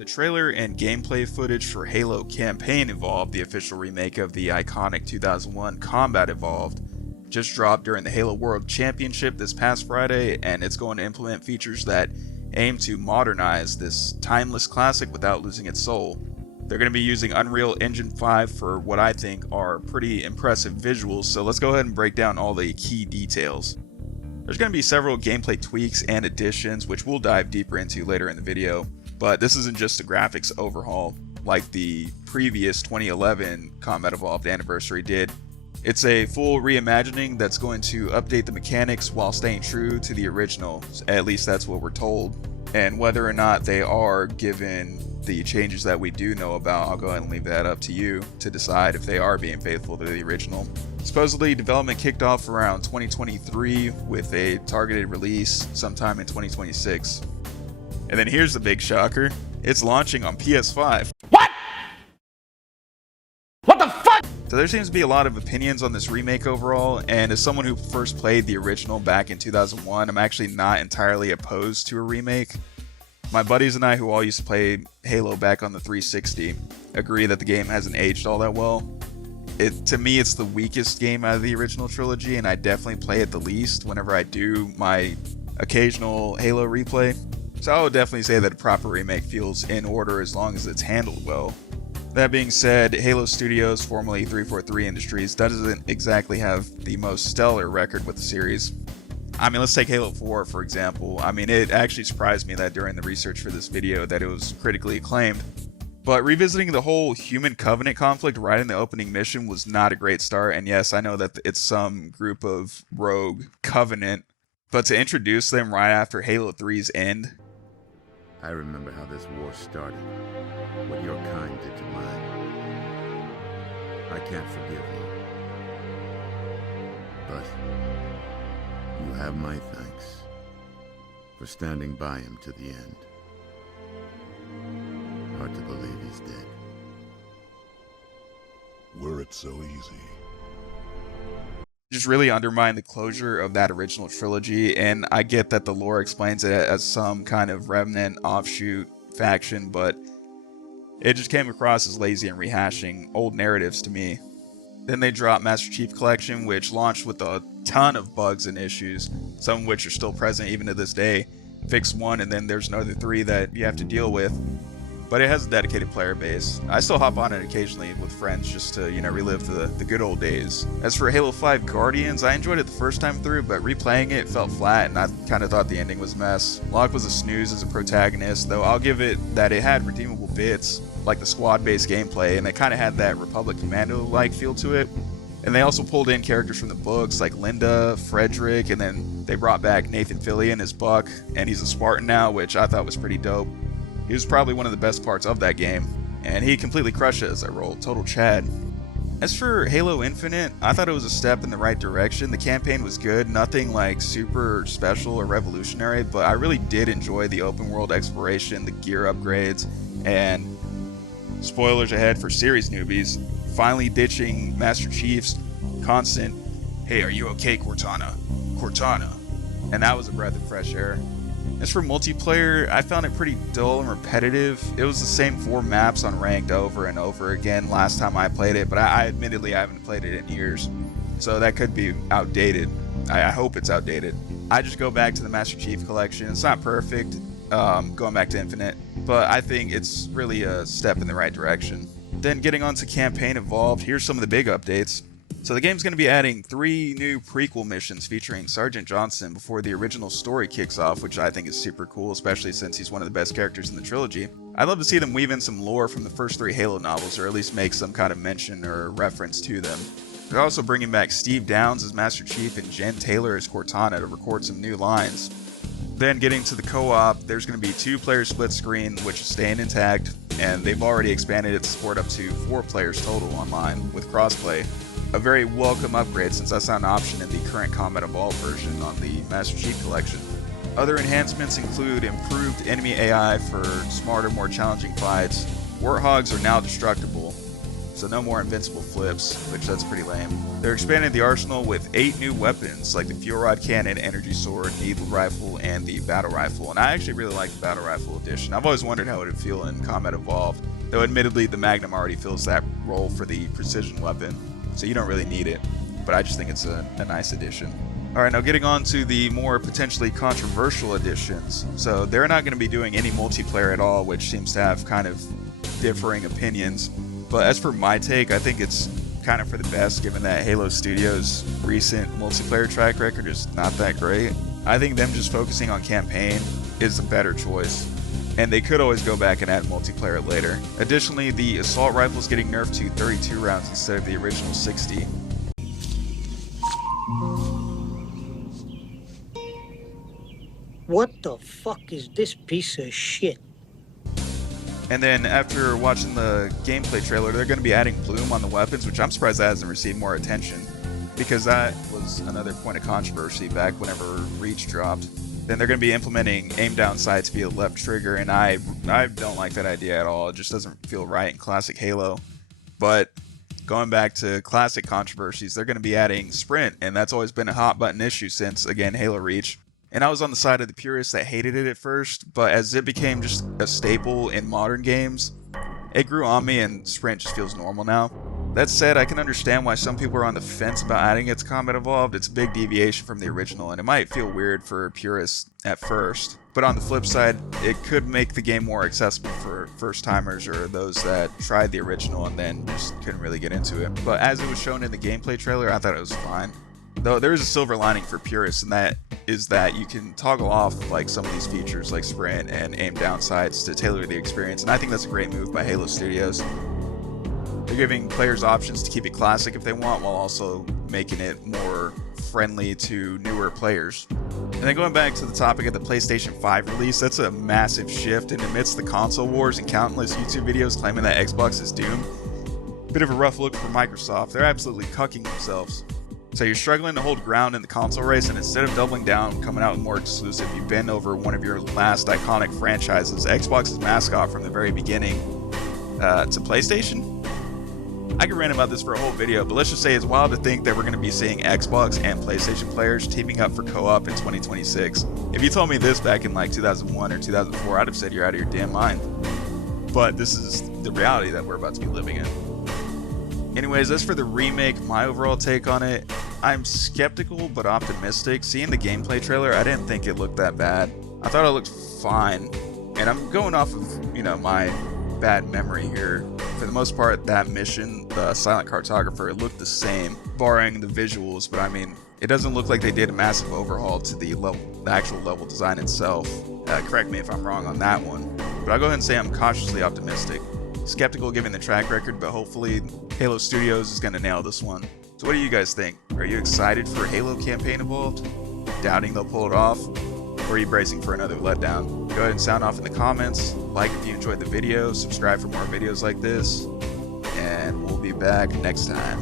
The trailer and gameplay footage for Halo Campaign Evolved, the official remake of the iconic 2001 Combat Evolved, just dropped during the Halo World Championship this past Friday, and it's going to implement features that aim to modernize this timeless classic without losing its soul. They're going to be using Unreal Engine 5 for what I think are pretty impressive visuals, so let's go ahead and break down all the key details. There's going to be several gameplay tweaks and additions, which we'll dive deeper into later in the video. But this isn't just a graphics overhaul like the previous 2011 Combat Evolved anniversary did. It's a full reimagining that's going to update the mechanics while staying true to the original. At least that's what we're told. And whether or not they are, given the changes that we do know about, I'll go ahead and leave that up to you to decide if they are being faithful to the original. Supposedly, development kicked off around 2023 with a targeted release sometime in 2026. And then here's the big shocker. It's launching on PS5. What? What the fuck? So there seems to be a lot of opinions on this remake overall, and as someone who first played the original back in 2001, I'm actually not entirely opposed to a remake. My buddies and I, who all used to play Halo back on the 360, agree that the game hasn't aged all that well. To me, it's the weakest game out of the original trilogy, and I definitely play it the least whenever I do my occasional Halo replay. So I would definitely say that a proper remake feels in order as long as it's handled well. That being said, Halo Studios, formerly 343 Industries, doesn't exactly have the most stellar record with the series. I mean, let's take Halo 4 for example. I mean, it actually surprised me that during the research for this video that it was critically acclaimed. But revisiting the whole human covenant conflict right in the opening mission was not a great start, and yes, I know that it's some group of rogue covenant, but to introduce them right after Halo 3's end. I remember how this war started, what your kind did to mine. I can't forgive you, but you have my thanks for standing by him to the end. Hard to believe he's dead. Were it so easy? Just really undermine the closure of that original trilogy, and I get that the lore explains it as some kind of remnant offshoot faction, but it just came across as lazy and rehashing old narratives to me. Then they dropped Master Chief Collection, which launched with a ton of bugs and issues, some of which are still present even to this day. Fix one and then there's another 3 that you have to deal with. But it has a dedicated player base. I still hop on it occasionally with friends just to, relive the good old days. As for Halo 5 Guardians, I enjoyed it the first time through, but replaying it felt flat and I kind of thought the ending was a mess. Locke was a snooze as a protagonist, though I'll give it that it had redeemable bits, like the squad-based gameplay, and it kind of had that Republic Commando-like feel to it. And they also pulled in characters from the books like Linda, Frederick, and then they brought back Nathan Fillion as Buck, and he's a Spartan now, which I thought was pretty dope. He was probably one of the best parts of that game, and he completely crushed it as I rolled, total Chad. As for Halo Infinite, I thought it was a step in the right direction. The campaign was good, nothing like super special or revolutionary, but I really did enjoy the open world exploration, the gear upgrades, and spoilers ahead for series newbies, finally ditching Master Chief's constant, "Hey, are you okay, Cortana? Cortana." And that was a breath of fresh air. As for multiplayer, I found it pretty dull and repetitive. It was the same 4 maps on ranked over and over again last time I played it, but I admittedly I haven't played it in years, so that could be outdated. I hope it's outdated. I just go back to the Master Chief Collection. It's not perfect, going back to Infinite, but I think it's really a step in the right direction. Then getting on to Campaign Evolved, here's some of the big updates. So the game's going to be adding 3 new prequel missions featuring Sergeant Johnson before the original story kicks off, which I think is super cool, especially since he's one of the best characters in the trilogy. I'd love to see them weave in some lore from the first 3 Halo novels, or at least make some kind of mention or reference to them. They're also bringing back Steve Downes as Master Chief and Jen Taylor as Cortana to record some new lines. Then getting to the co-op, there's going to be 2-player split screen, which is staying intact, and they've already expanded its support up to 4 players total online with crossplay. A very welcome upgrade since that's not an option in the current Combat Evolved version on the Master Chief Collection. Other enhancements include improved enemy AI for smarter, more challenging fights. Warthogs are now destructible. so no more invincible flips, which that's pretty lame. They're expanding the arsenal with 8 new weapons, like the fuel rod cannon, energy sword, needle rifle, and the battle rifle, and I actually really like the battle rifle edition. I've always wondered how it would feel in Combat Evolved, though admittedly the Magnum already fills that role for the precision weapon, so you don't really need it, but I just think it's a nice addition. Alright, now getting on to the more potentially controversial additions. So they're not going to be doing any multiplayer at all, which seems to have kind of differing opinions. But as for my take, I think it's kind of for the best, given that Halo Studios' recent multiplayer track record is not that great. I think them just focusing on campaign is a better choice, and they could always go back and add multiplayer later. Additionally, the assault rifle is getting nerfed to 32 rounds instead of the original 60. What the fuck is this piece of shit? And then after watching the gameplay trailer, they're going to be adding bloom on the weapons, which I'm surprised that hasn't received more attention, because that was another point of controversy back whenever Reach dropped. Then they're going to be implementing aim down sights via left trigger, and I don't like that idea at all. It just doesn't feel right in classic Halo. But going back to classic controversies, they're going to be adding sprint, and that's always been a hot button issue since, again, Halo Reach. And I was on the side of the purists that hated it at first, but as it became just a staple in modern games, it grew on me and sprint just feels normal now. That said, I can understand why some people are on the fence about adding it to Combat Evolved. It's a big deviation from the original, and it might feel weird for purists at first. But on the flip side, it could make the game more accessible for first-timers or those that tried the original and then just couldn't really get into it. But as it was shown in the gameplay trailer, I thought it was fine. Though there is a silver lining for purists, and that is that you can toggle off like some of these features like sprint and aim down sights to tailor the experience, and I think that's a great move by Halo Studios. They're giving players options to keep it classic if they want, while also making it more friendly to newer players. And then going back to the topic of the PlayStation 5 release, that's a massive shift, and amidst the console wars and countless YouTube videos claiming that Xbox is doomed, bit of a rough look for Microsoft. They're absolutely cucking themselves. So you're struggling to hold ground in the console race, and instead of doubling down, coming out with more exclusive, you bend over one of your last iconic franchises, Xbox's mascot from the very beginning, to PlayStation? I could rant about this for a whole video, but let's just say it's wild to think that we're going to be seeing Xbox and PlayStation players teaming up for co-op in 2026. If you told me this back in like 2001 or 2004, I'd have said you're out of your damn mind. But this is the reality that we're about to be living in. Anyways, as for the remake, my overall take on it, I'm skeptical but optimistic. Seeing the gameplay trailer, I didn't think it looked that bad. I thought it looked fine, and I'm going off of, my bad memory here. For the most part, that mission, the Silent Cartographer, it looked the same, barring the visuals, but I mean, it doesn't look like they did a massive overhaul to the actual level design itself. Correct me if I'm wrong on that one, but I'll go ahead and say I'm cautiously optimistic. Skeptical given the track record, but hopefully Halo Studios is going to nail this one. So what do you guys think? Are you excited for Halo Campaign Evolved? Doubting they'll pull it off? Or are you bracing for another letdown? Go ahead and sound off in the comments, like if you enjoyed the video, subscribe for more videos like this, and we'll be back next time.